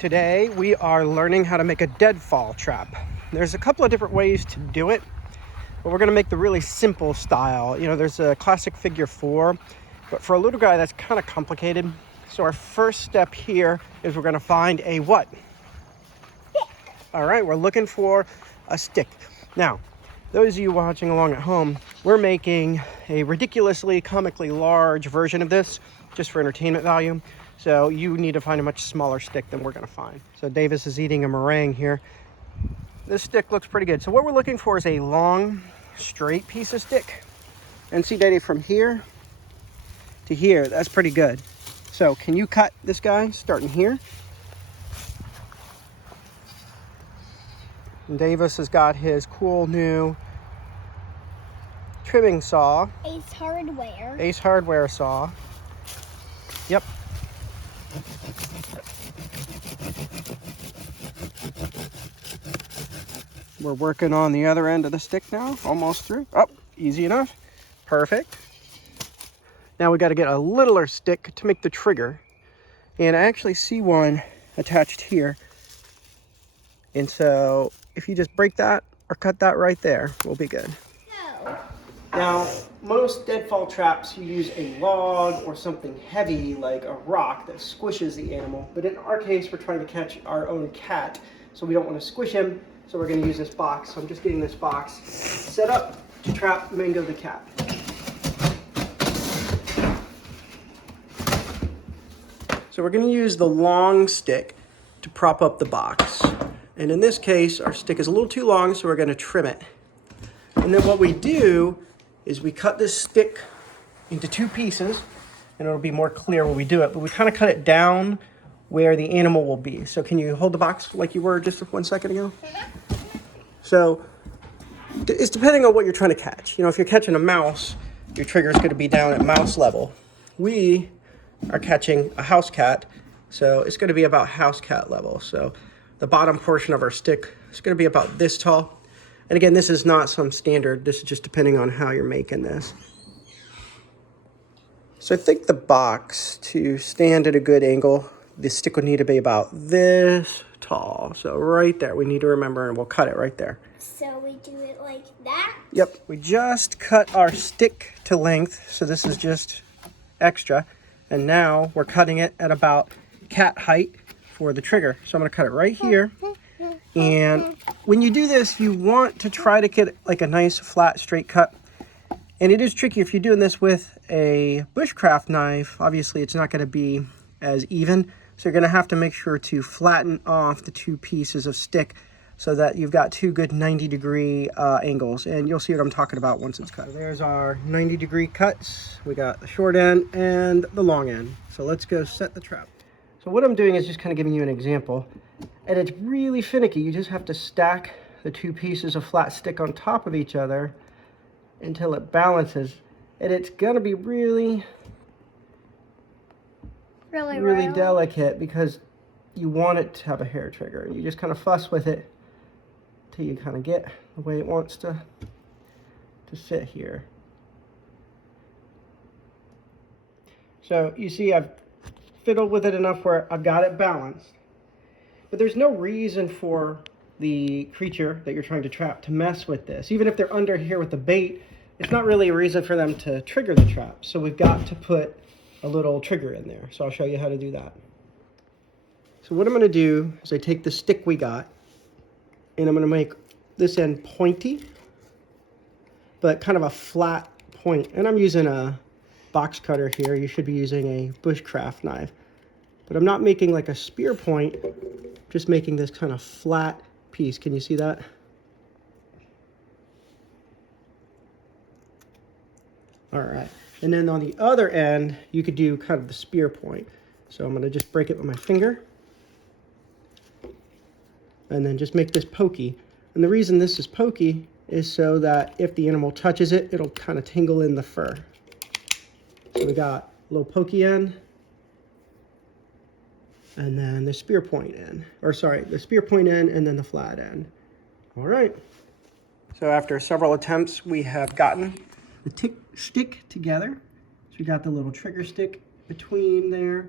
Today we are learning how to make a deadfall trap. There's a couple of different ways to do it, but we're going to make the really simple style. You know, there's a classic figure 4, but for a little guy that's kind of complicated. So our first step here is we're going to find a what? Stick. All right, we're looking for a stick. Now, those of you watching along at home, we're making a ridiculously comically large version of this just for entertainment value. So you need to find a much smaller stick than we're going to find. So Davis is eating a meringue here. This stick looks pretty good. So what we're looking for is a long, straight piece of stick. And see, Daddy, from here to here, that's pretty good. So can you cut this guy starting here? And Davis has got his cool new trimming saw. Ace Hardware saw. Yep. We're working on the other end of the stick now, almost through. Oh, easy enough. Perfect. Now we got to get a littler stick to make the trigger. And I actually see one attached here. And so if you just break that or cut that right there, we'll be good. No. Now, most deadfall traps, you use a log or something heavy like a rock that squishes the animal. But in our case, we're trying to catch our own cat, so we don't want to squish him. So we're going to use this box. So I'm just getting this box set up to trap Mango the cat. So we're going to use the long stick to prop up the box. And in this case, our stick is a little too long, so we're going to trim it. And then what we do is we cut this stick into 2 pieces, and it'll be more clear when we do it, but we kind of cut it down where the animal will be. So can you hold the box like you were just 1 second ago? So it's depending on what you're trying to catch. You know, if you're catching a mouse, your trigger is going to be down at mouse level. We are catching a house cat, so it's going to be about house cat level. So the bottom portion of our stick is going to be about this tall. And again, this is not some standard. This is just depending on how you're making this. So I think the box, to stand at a good angle, the stick would need to be about this tall. So right there, we need to remember, and we'll cut it right there. So we do it like that? Yep, we just cut our stick to length. So this is just extra. And now we're cutting it at about cat height for the trigger. So I'm gonna cut it right here. And when you do this, you want to try to get like a nice flat straight cut. And it is tricky if you're doing this with a bushcraft knife. Obviously it's not going to be as even, so you're going to have to make sure to flatten off the 2 pieces of stick so that you've got 2 good 90-degree angles, and you'll see what I'm talking about once it's cut. There's our 90-degree cuts. We got the short end and the long end. So let's go set the trap. So what I'm doing is just kind of giving you an example. And it's really finicky. You just have to stack the 2 pieces of flat stick on top of each other until it balances. And it's going to be really delicate because you want it to have a hair trigger. And you just kind of fuss with it till you kind of get the way it wants to sit here. So you see I've fiddled with it enough where I've got it balanced. But there's no reason for the creature that you're trying to trap to mess with this. Even if they're under here with the bait, it's not really a reason for them to trigger the trap. So we've got to put a little trigger in there. So I'll show you how to do that. So what I'm going to do is I take the stick we got, and I'm going to make this end pointy, but kind of a flat point. And I'm using a box cutter here. You should be using a bushcraft knife. But I'm not making like a spear point, just making this kind of flat piece. Can you see that? All right. And then on the other end, you could do kind of the spear point. So I'm going to just break it with my finger. And then just make this pokey. And the reason this is pokey is so that if the animal touches it, it'll kind of tingle in the fur. So we got a little pokey end. And then the spear point end. Or sorry, the spear point end and then the flat end. All right. So after several attempts, we have gotten the stick together. So we got the little trigger stick between there,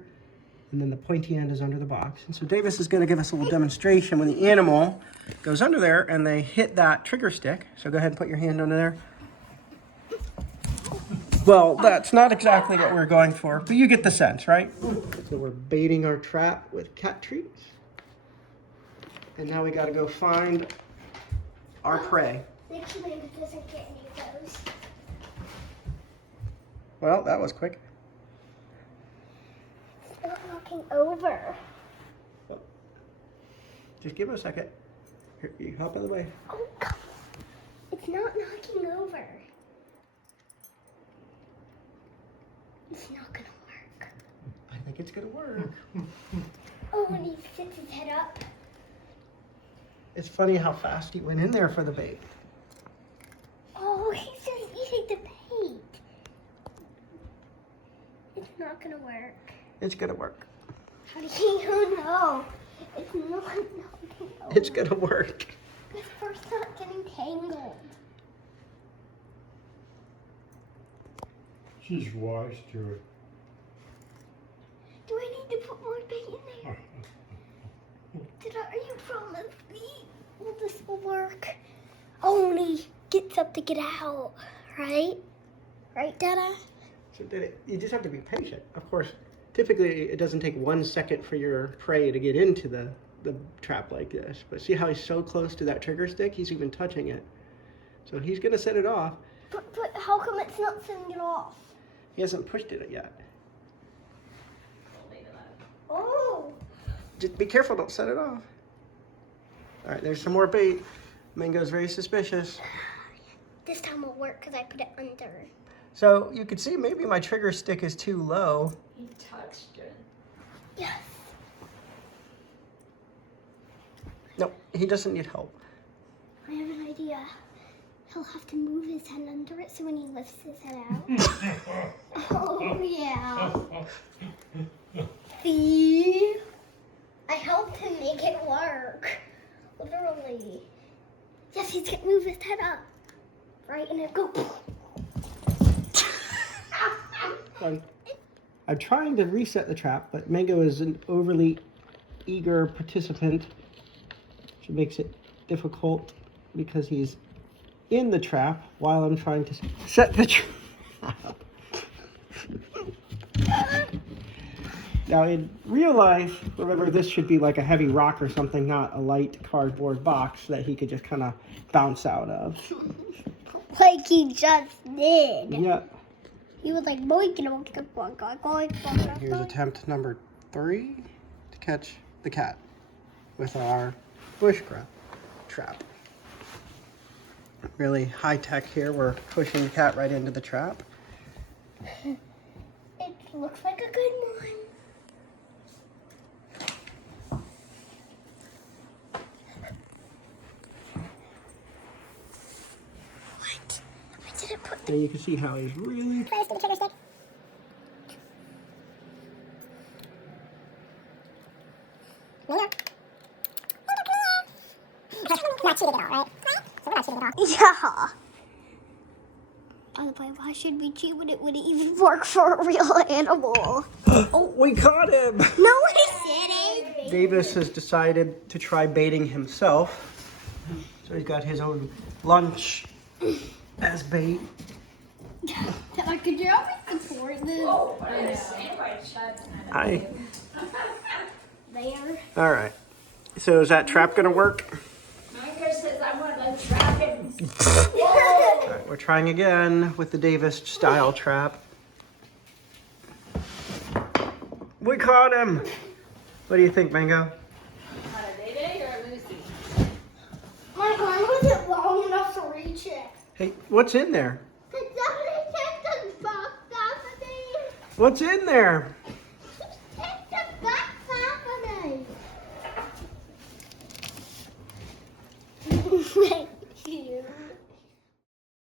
and then the pointy end is under the box. And so Davis is going to give us a little demonstration when the animal goes under there and they hit that trigger stick. So go ahead and put your hand under there. Well, that's not exactly what we're going for, but you get the sense, right? So we're baiting our trap with cat treats. And now we got to go find our prey. Actually, it doesn't get any of those. Well, that was quick. It's not knocking over. Just give it a second. Here, you hop out of the way. Oh, God. It's not knocking over. It's not gonna work. I think it's gonna work. Oh, when he sticks his head up. It's funny how fast he went in there for the bait. Oh, he's just eating the bait. It's not gonna work. It's gonna work. How did he? Oh no! It's not knocking over. It's gonna work. It's first not getting tangled. She's wise to it. Do I need to put more bait in there? Are you promise me? Well, this will work. Only gets up to get out, right? Right, Dada? So you just have to be patient. Of course, typically it doesn't take 1 second for your prey to get into the trap like this. But see how he's so close to that trigger stick? He's even touching it. So he's gonna set it off. But how come it's not setting it off? He hasn't pushed it yet. Oh! Just be careful, don't set it off. All right, there's some more bait. Mango's very suspicious. This time will work because I put it under. So you can see maybe my trigger stick is too low. He touched it. Yes. No, he doesn't need help. I have an idea. He'll have to move his head under it so when he lifts his head out. Oh, yeah. See? I helped him make it work. Literally. Yes, he's gonna move his head up. Right, and it'll go. I'm trying to reset the trap, but Mango is an overly eager participant, which makes it difficult because he's in the trap while I'm trying to set the trap. Now, in real life, remember, this should be like a heavy rock or something, not a light cardboard box that he could just kind of bounce out of. Like he just did. Yeah. He was like, boink, boink, boink, boink, boink, boink. Here's attempt number 3 to catch the cat with our bush trap. Really high tech here. We're pushing the cat right into the trap. It looks like a good one. What? I didn't put And you can see how he's really close to the trigger stick. Not cheating at all, right? So we're not cheating at all. Yeah. By the way, why should we cheat when it wouldn't even work for a real animal? Oh, we caught him! No, we didn't. Davis has decided to try baiting himself. So he's got his own lunch as bait. Could you always support this? Oh, I understand why it shut. There. All right. So is that trap gonna work? Micah says I want to trap him. All right, we're trying again with the Davis style trap. We caught him. What do you think, Mango? On a Day-Day or a Lucy? My arm wasn't long enough to reach it. Hey, what's in there? Could somebody take the box off of me? What's in there? Take the box off of me. Thank you.